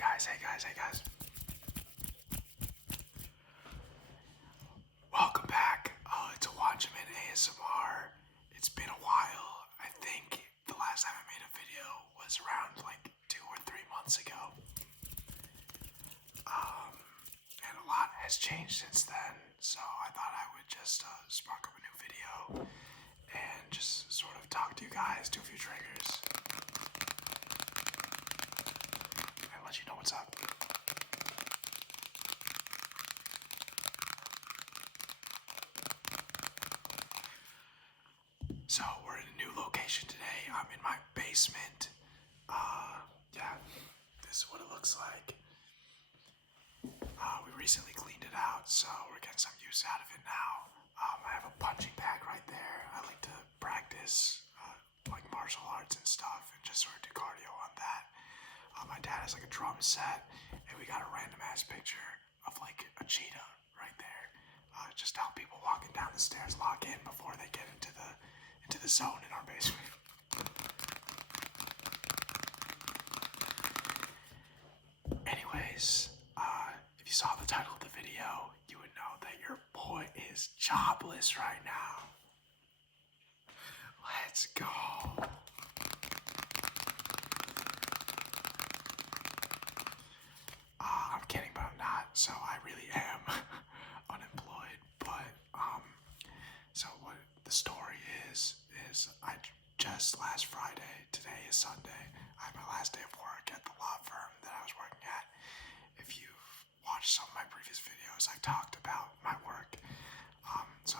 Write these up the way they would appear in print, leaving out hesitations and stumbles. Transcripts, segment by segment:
Hey guys. Welcome back to Watchman ASMR. It's been a while. I think the last time I made a video was around like 2 or 3 months ago. And a lot has changed since then, so I thought I would just spark up a new video and just sort of talk to you guys, do a few triggers, and let you know what's up. So we're in a new location today. I'm in my basement. Yeah, this is what it looks like. We recently cleaned it out, so we're getting some use out of it now. I have a punching bag right there. I like to practice like martial arts and stuff and just sort of do cardio on that. My dad has like a drum set, and we got a random ass picture of like a cheetah right there. Just to help people walking down the stairs lock in before they get into the zone in our basement. Anyways, if you saw the title of the video, you would know that your boy is jobless right now. Let's go. I'm kidding, but I'm not. So I really am unemployed. But so what the story is I just last Friday, today is Sunday, I had my last day of work at the law firm that I was working at. If you've watched some of my previous videos, I talked about my work. So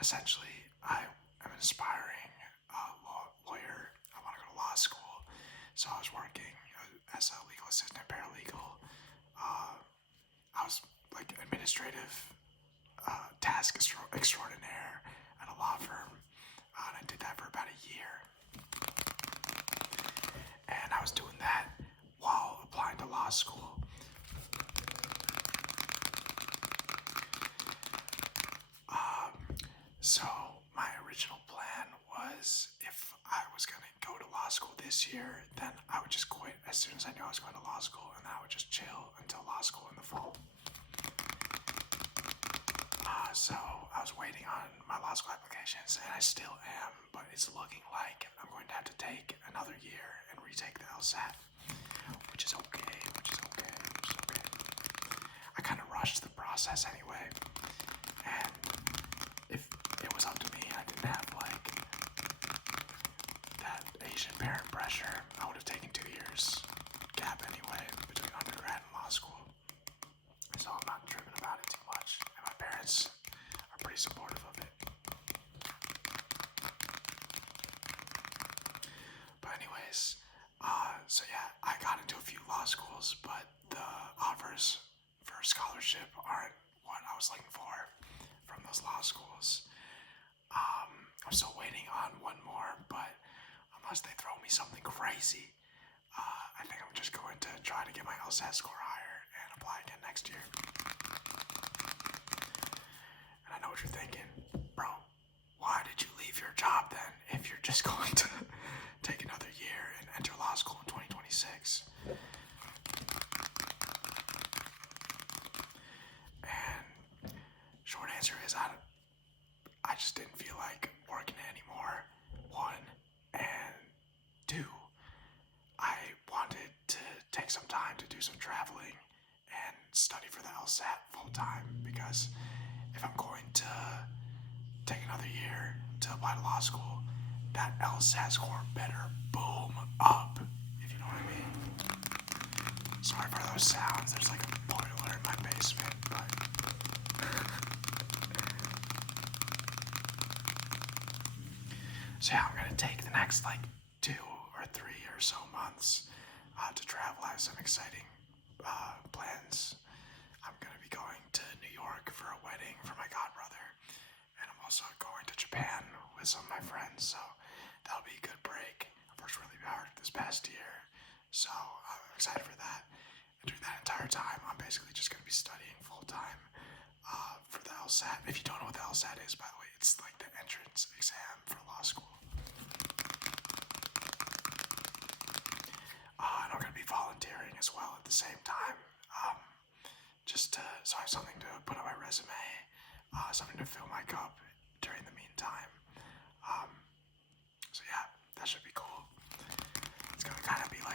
essentially, I am an aspiring lawyer. I want to go to law school. So I was working as a legal assistant, paralegal. I was like administrative task extraordinaire at a law firm. And I did that for about a year. And I was doing that while applying to law school. So my original plan was if I was going to go to law school this year, then I would just quit as soon as I knew I was going to law school, and then I would just chill until law school in the fall. So I was waiting on my law school applications, and I still am, but it's looking like I'm going to have to take another year and retake the LSAT, which is okay. I kind of rushed the process anyway, and if it was up to me, I didn't have like that Asian parent pressure, I would have taken 2 years gap anyway between undergrad and law school. So I'm not driven about it too much, and my parents are pretty supportive of it. But anyways, so yeah, I got into a few law schools, but the offers for scholarship aren't what I was looking for from those law schools. I'm still waiting on one more, but unless they throw me something crazy, I think I'm just going to try to get my LSAT score higher and apply again next year. And I know what you're thinking, bro, why did you leave your job then if you're just going to take another year and enter law school in 2026? And short answer is I just didn't feel like working it anymore, one, and two, I wanted to take some time to do some traveling and study for the LSAT full time, because if I'm going to take another year to apply to law school, that LSAT score better boom up, if you know what I mean. Sorry for those sounds, there's like a boiler in my basement, but so yeah, I'm gonna take the next like 2 or 3 or so months to travel. I have some exciting plans. I'm gonna be going to New York for a wedding for my godbrother, and I'm also going to Japan with some of my friends, so that'll be a good break. I've worked really hard this past year, so I'm excited for that. And during that entire time, I'm basically just gonna be studying full time for the LSAT. If you don't know what the LSAT is, by the way, it's like the entrance exam for law school. And I'm going to be volunteering as well at the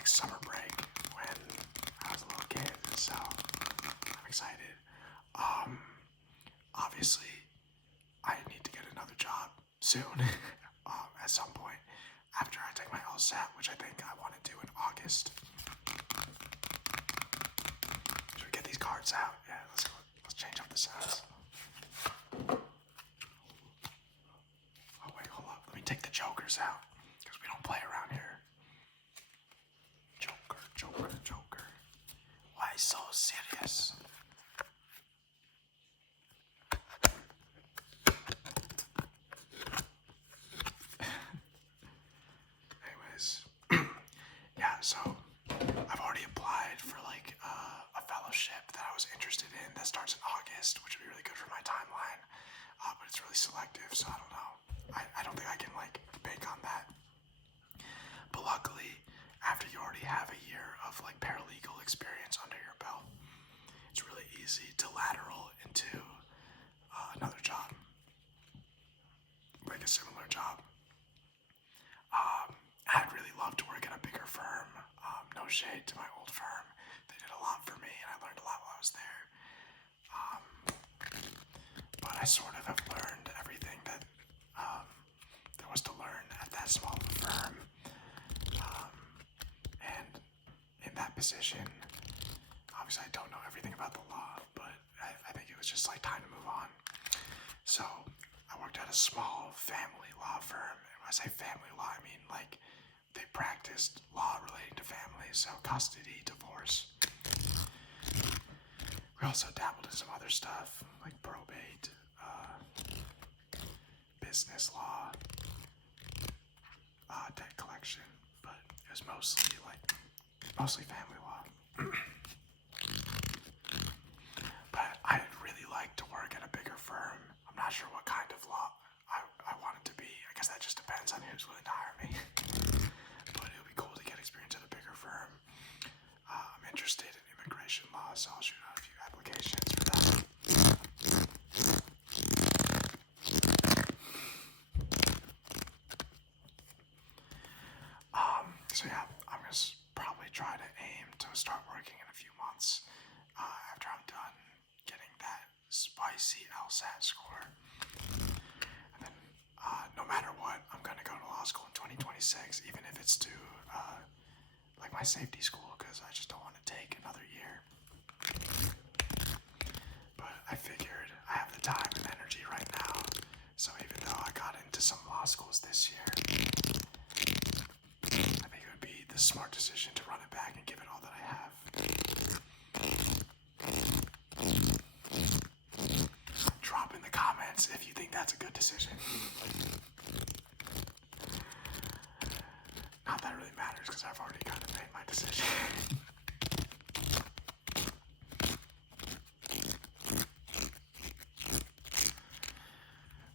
like summer break when I was a little kid, so I'm excited. Obviously, I need to get another job soon, at some point after I take my LSAT, which I think I want to do in August. Should we get these cards out? Yeah, let's change up the sounds. Oh wait, hold up. Let me take the jokers out because we don't play around here. Joker, Joker, Joker. Why so serious? Anyways, yeah, so I've already applied for like a fellowship that I was interested in that starts in August, which would be really good for my timeline. But it's really selective, so I don't know. I don't think I can like bank on that. But luckily, after you already have a year of like paralegal experience under your belt, it's really easy to lateral into another job, like a similar job. I'd really love to work at a bigger firm. No shade to my old firm. They did a lot for me and I learned a lot while I was there. But I sort of have learned everything that there was to learn at that small of a firm. And in that position, obviously I don't know everything about the law, but I think it was just like time to move on. So I worked at a small family law firm. And when I say family law, I mean like they practiced law relating to family, so custody, divorce. We also dabbled in some other stuff like probate, business law, debt collection, but it was mostly family law. But I'd really like to work at a bigger firm. I'm not sure what kind of law I want it to be. I guess that just depends on who's willing to hire me. But it would be cool to get experience at a bigger firm. I'm interested in immigration law, so I'll shoot out a few applications for that. So yeah, I'm gonna probably try to aim to start working in a few months after I'm done getting that spicy LSAT score. And then, no matter what, I'm gonna go to law school in 2026, even if it's to like my safety school, because I just don't want to take another year. But I figured I have the time and energy right now, so even though I got into some law schools this year, I think it would be the smart decision to run it back and give it all that I have. Drop in the comments if you think that's a good decision. Not that it really matters because I've already kind of made my decision.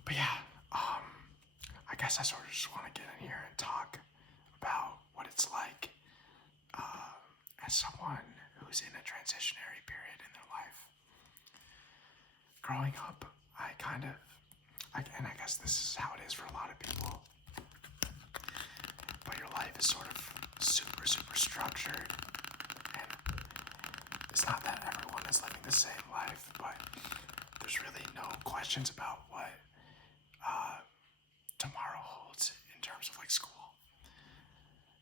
But yeah, I guess I sort of just want to get in here and talk about what it's like as someone who's in a transitionary period in their life. Growing up, and I guess this is how it is for a lot of people, but your life is sort of super, super structured, and it's not that everyone is living the same life, but there's really no questions about what tomorrow holds in terms of like school.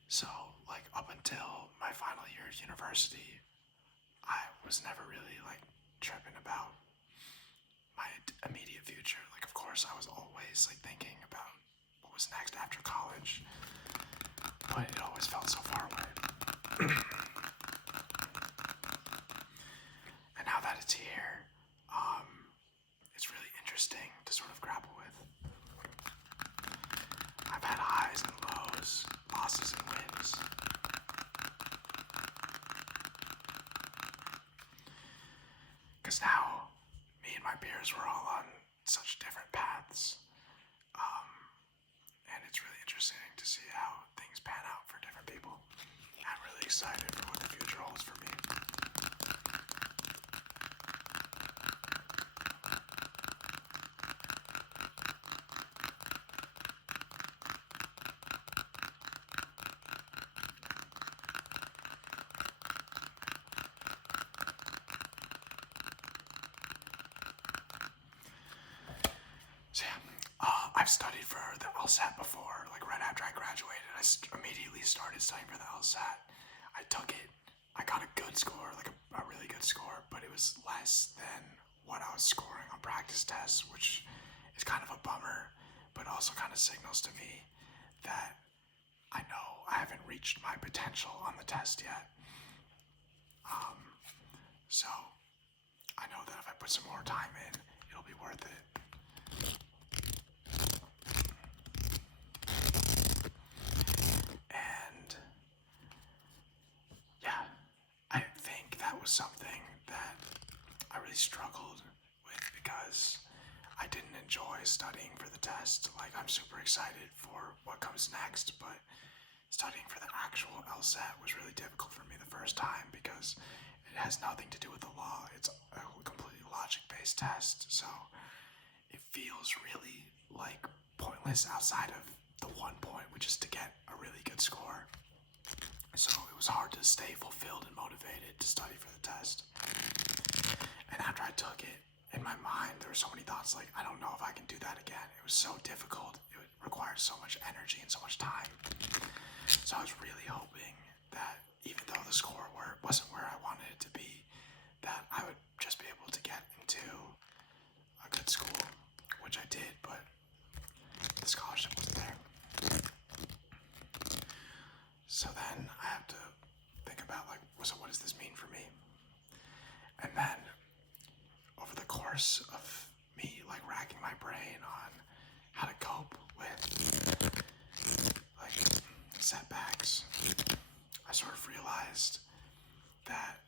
So like up until my final year of university, I was never really like tripping about my immediate future. Like of course I was always like thinking about what was next after college, but it always felt so far away. And now that it's here, it's really interesting to sort of grapple with. I've had highs and lows, losses and wins. Because now, me and my peers were all on such different paths. And it's really interesting to see how things pan out for different people. I'm really excited for what the future holds for me. immediately started studying for the LSAT. I took it. I got a good score, like a really good score, but it was less than what I was scoring on practice tests, which is kind of a bummer, but also kind of signals to me that I know I haven't reached my potential on the test yet. So I know that if I put some more time in, it'll be worth it. And yeah, I think that was something that I really struggled with because I didn't enjoy studying for the test. Like, I'm super excited for what comes next, but studying for the actual LSAT was really difficult for me the first time because it has nothing to do with the law. It's a completely logic-based test, so it feels really like pointless outside of the one point, which is to get a really good score. So it was hard to stay fulfilled and motivated to study for the test. And after I took it, in my mind, there were so many thoughts like, I don't know if I can do that again. It was so difficult. It required so much energy and so much time. So I was really hoping that even though the score wasn't where I wanted it to be, that I would just be able to get into a good school, which I did, but the scholarship wasn't there. So then I have to think about, like, so what does this mean for me? And then over the course of me, like, racking my brain on how to cope with, like, setbacks, I sort of realized that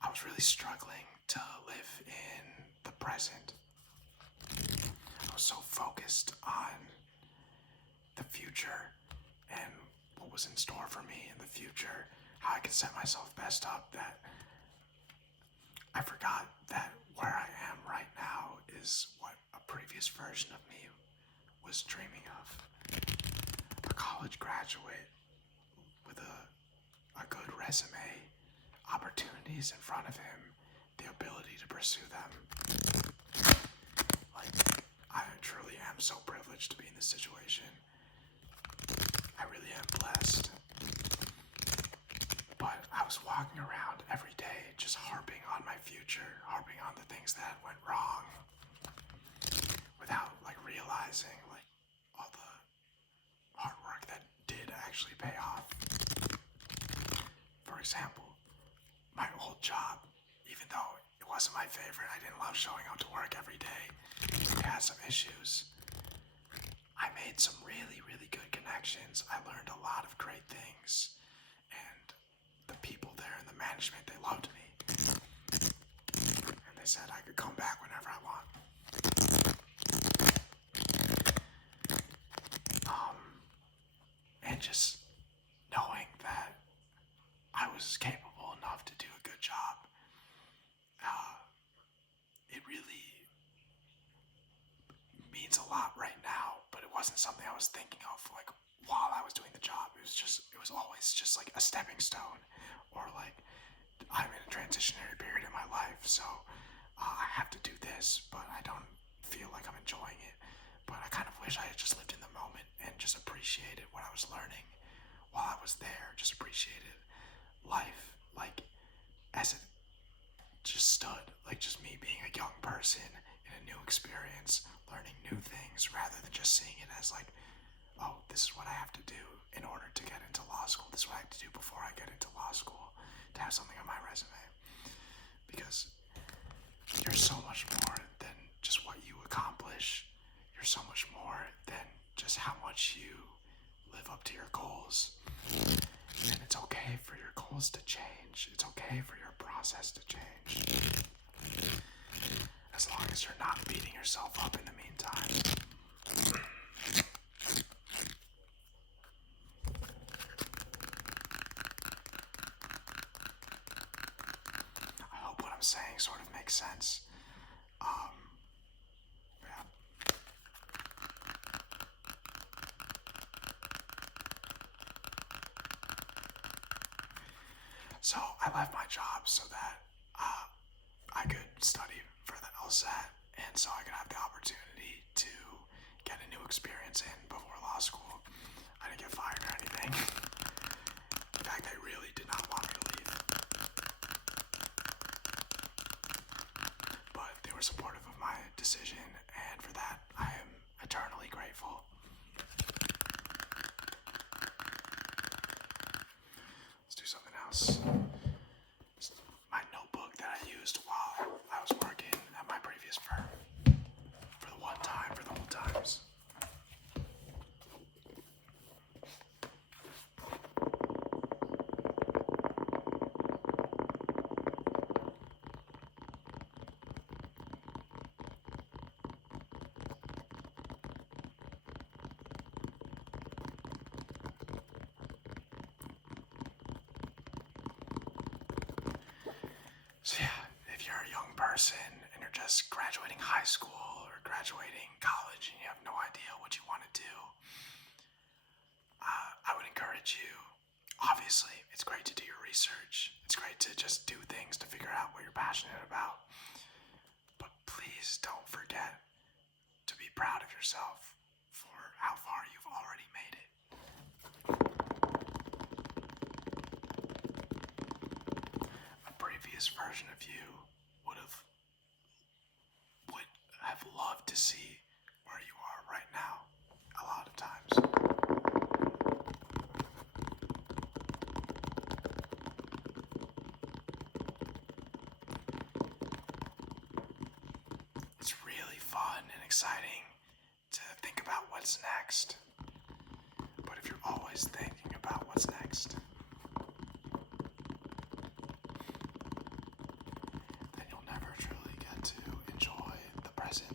I was really struggling to live in the present. I was so focused on the future and what was in store for me in the future, how I could set myself best up, that I forgot that where I am right now is what a previous version of me was dreaming of. A college graduate with a good resume, opportunities in front of him, the ability to pursue them. Like, I truly am so privileged to be in this situation. I really am blessed. But I was walking around every day just harping on my future, harping on the things that went wrong, without, like, realizing, like, all the hard work that did actually pay off. For example, my old job, even though it wasn't my favorite, I didn't love showing up to work every day, it had some issues. I made some really, really good connections. I learned a lot of great things. And the people there and the management, they loved me. And they said I could come back whenever I want. And just knowing that I was capable enough to do a good job, it really means a lot right now, but it wasn't something I was thinking of, like, while I was doing the job. It was always just like a stepping stone, or like, I'm in a transitionary period in my life, so I have to do this, but I don't feel like I'm enjoying it. But I kind of wish I had just lived in the moment and just appreciated what I was learning while I was there, just appreciated life, like, as it just stood, like, just me being a young person in a new experience, learning new things, rather than just seeing it as like, oh, this is what I have to do in order to get into law school. This is what I have to do before I get into law school, to have something on my resume. Because you're so much more than just what you accomplish. You're so much more than just how much you live up to your goals. And it's okay for your goals to change. It's okay for your process to change. As long as you're not beating yourself up in the meantime. I hope what I'm saying sort of makes sense. Yeah. So I left my job so that I could study for the LSAT, and so I could have the opportunity to get a new experience in before law school. I didn't get fired or anything. In fact, they really did not want me to leave. But they were supportive of my decision, and for that, I am eternally grateful. Let's do something else. My notebook that I used while I was working at my previous firm. For the one time, for the old times. So yeah, if you're a young person and you're just graduating high school or graduating college and you have no idea what you want to do, I would encourage you, obviously, it's great to do your research. It's great to just do things to figure out what you're passionate about. But please don't forget to be proud of yourself for how far you've already made it. A previous version of you would have loved to see where you are right now a lot of times. It's really fun and exciting to think about what's next. But if you're always thinking about what's next, then you'll never truly get to enjoy the present.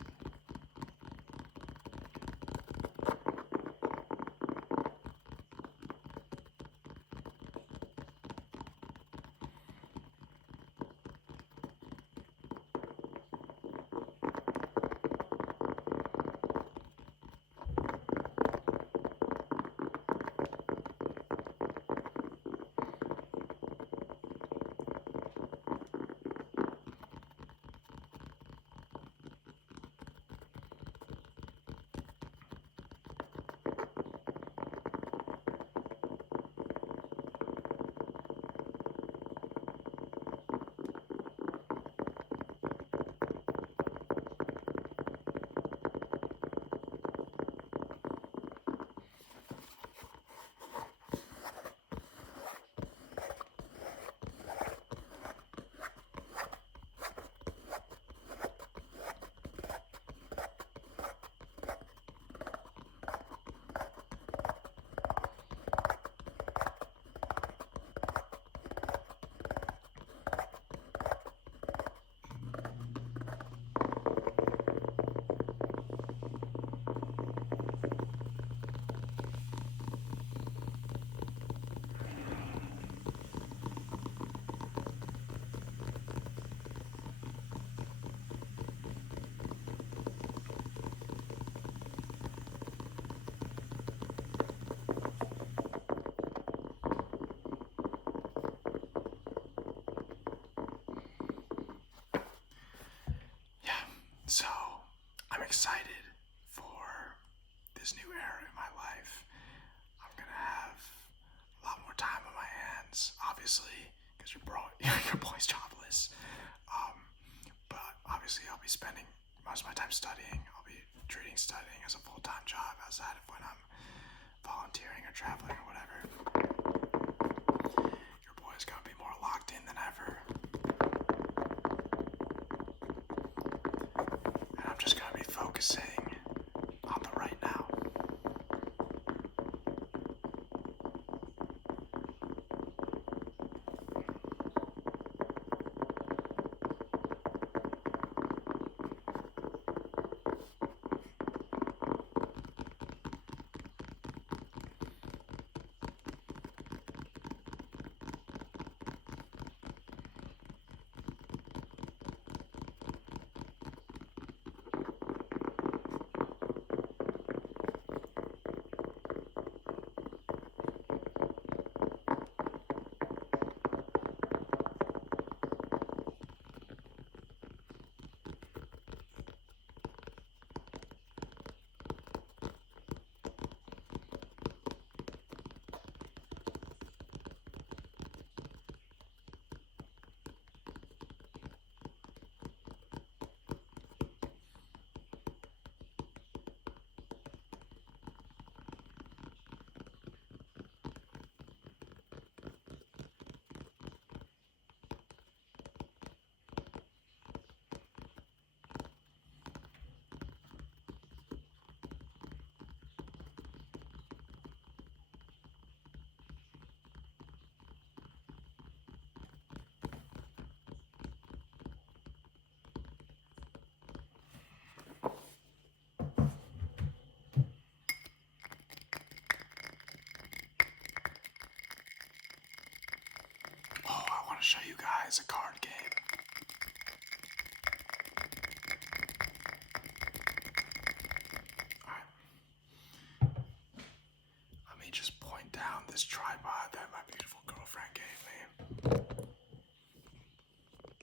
So, I'm excited for this new era in my life. I'm gonna have a lot more time on my hands, obviously, because your boy's jobless. But obviously, I'll be spending most of my time studying. I'll be treating studying as a full-time job outside of when I'm volunteering or traveling or whatever. Your boy's gonna be more locked in than ever. I'm just going to be focusing on the right now. show you guys a card game. Let me just point down this tripod that my beautiful girlfriend gave me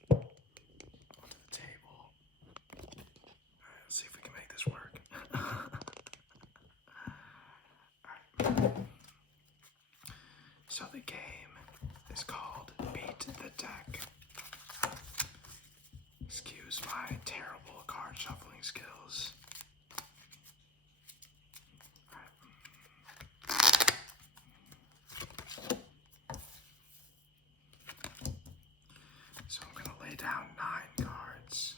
onto the table. Alright, let's see if we can make this work. Alright. So the game is called Beat the Deck. Excuse my terrible card shuffling skills. So I'm going to lay down 9 cards.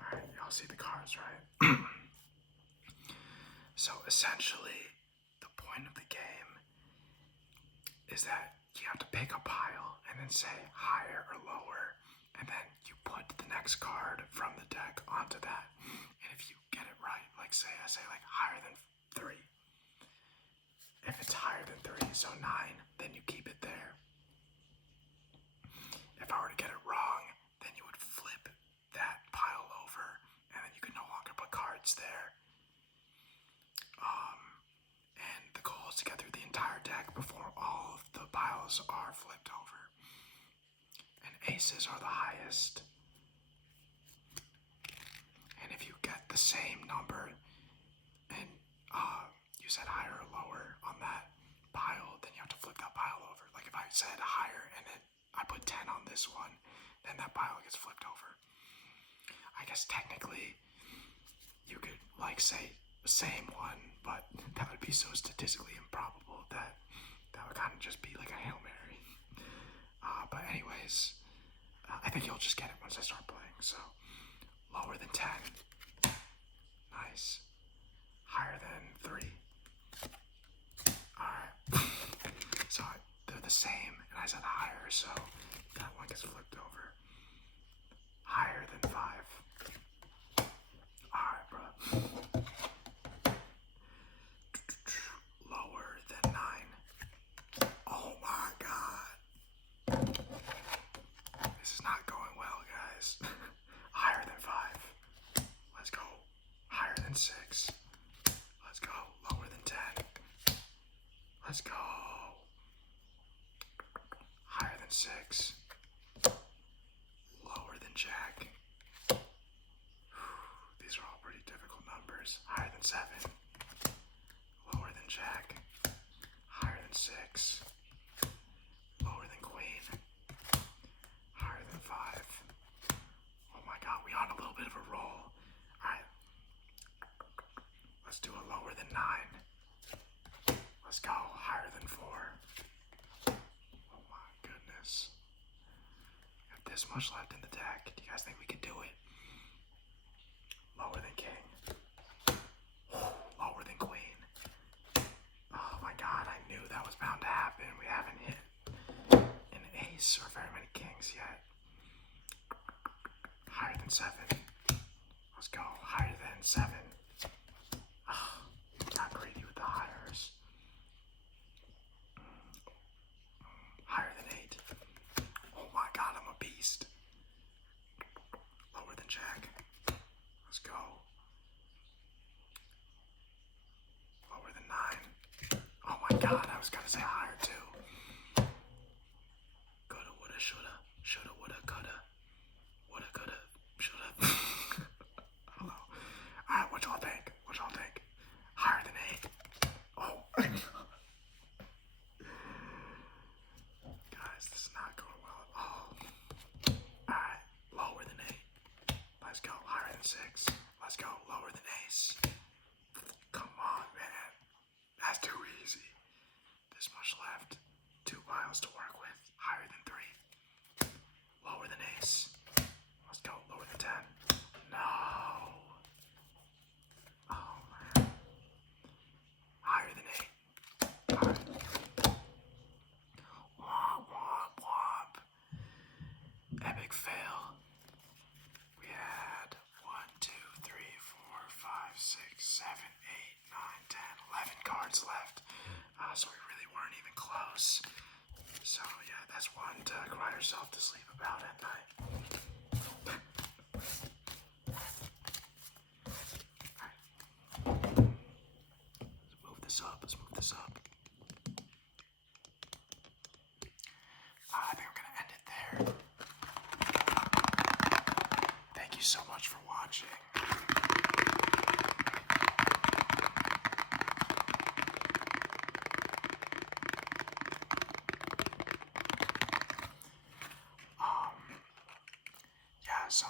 Alright, y'all see the cards, right? So essentially, the point of the game is that you have to pick a pile and then say higher or lower, and then you put the next card from the deck onto that. And if you get it right, like say I say like higher than 3. If it's higher than 3, so 9, then you keep it there. If I were to get it wrong, then you would flip that pile over, and then you can no longer put cards there. And the goal is to get through the entire deck before all of the piles are flipped over. And aces are the highest. And if you get the same number and you said higher or lower on that pile, then you have to flip that pile over. Like if I said higher and then I put 10 on this one, then that pile gets flipped over. I guess technically you could like say the same one, but that would be so statistically improbable that would kind of just be like a Hail Mary. But anyways, I think you'll just get it once I start playing. So lower than 10. Nice. Higher than 3. Alright. So they're the same, and I said higher, so that one gets flipped over. Higher than 5. Alright, bro. Lower than 9. Oh my god. This is not going well, guys. Higher than 5. Let's go. Higher than 6. Let's go. Lower than 10. Let's go. Higher than 6. Lower than Jack. These are all pretty difficult numbers. Higher than 7. Lower than Jack. Higher than 6. Lower than Queen. Higher than 5. Oh my god, we on a little bit of a roll. Alright. Let's do a lower than 9. Let's go. Higher than 4. Oh my goodness. We got this much left in the deck. Do you guys think we could do it? Lower than King. Lower than Queen. Oh my god, I knew that was bound to happen. We haven't hit an ace or very many kings yet. Higher than 7. Let's go. Higher than 7. Not greedy with the hires. Higher than 8. Oh my god, I'm a beast. Lower than Jack. Let's go. Lower than 9. Oh my god, I was gonna say higher too. Coulda, woulda, shoulda. Shoulda, woulda, coulda. Woulda, coulda, shoulda. Hello. Alright, what y'all think? What y'all think? Higher than 8. Oh my god. Guys, this is not going well at all. Alright, lower than 8. Let's go. Higher than 6. Let's go. Lower than ace. Come on, man. That's too easy. This much left. 2 piles to work with. Higher than 3. Lower than ace. Let's go. Lower than 10. No. Oh, man. Higher than 8. Alright. Womp, womp, womp. Epic fail. We had 1, this up. Let's move this up. I think I'm gonna end it there. Thank you so much for watching. Yeah, so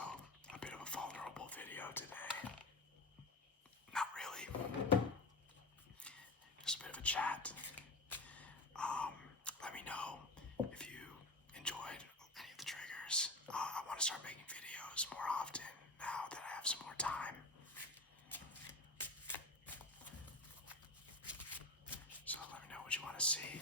a bit of a vulnerable video today. Not really. Just a bit of a chat. Let me know if you enjoyed any of the triggers. I want to start making videos more often now that I have some more time. So let me know what you want to see.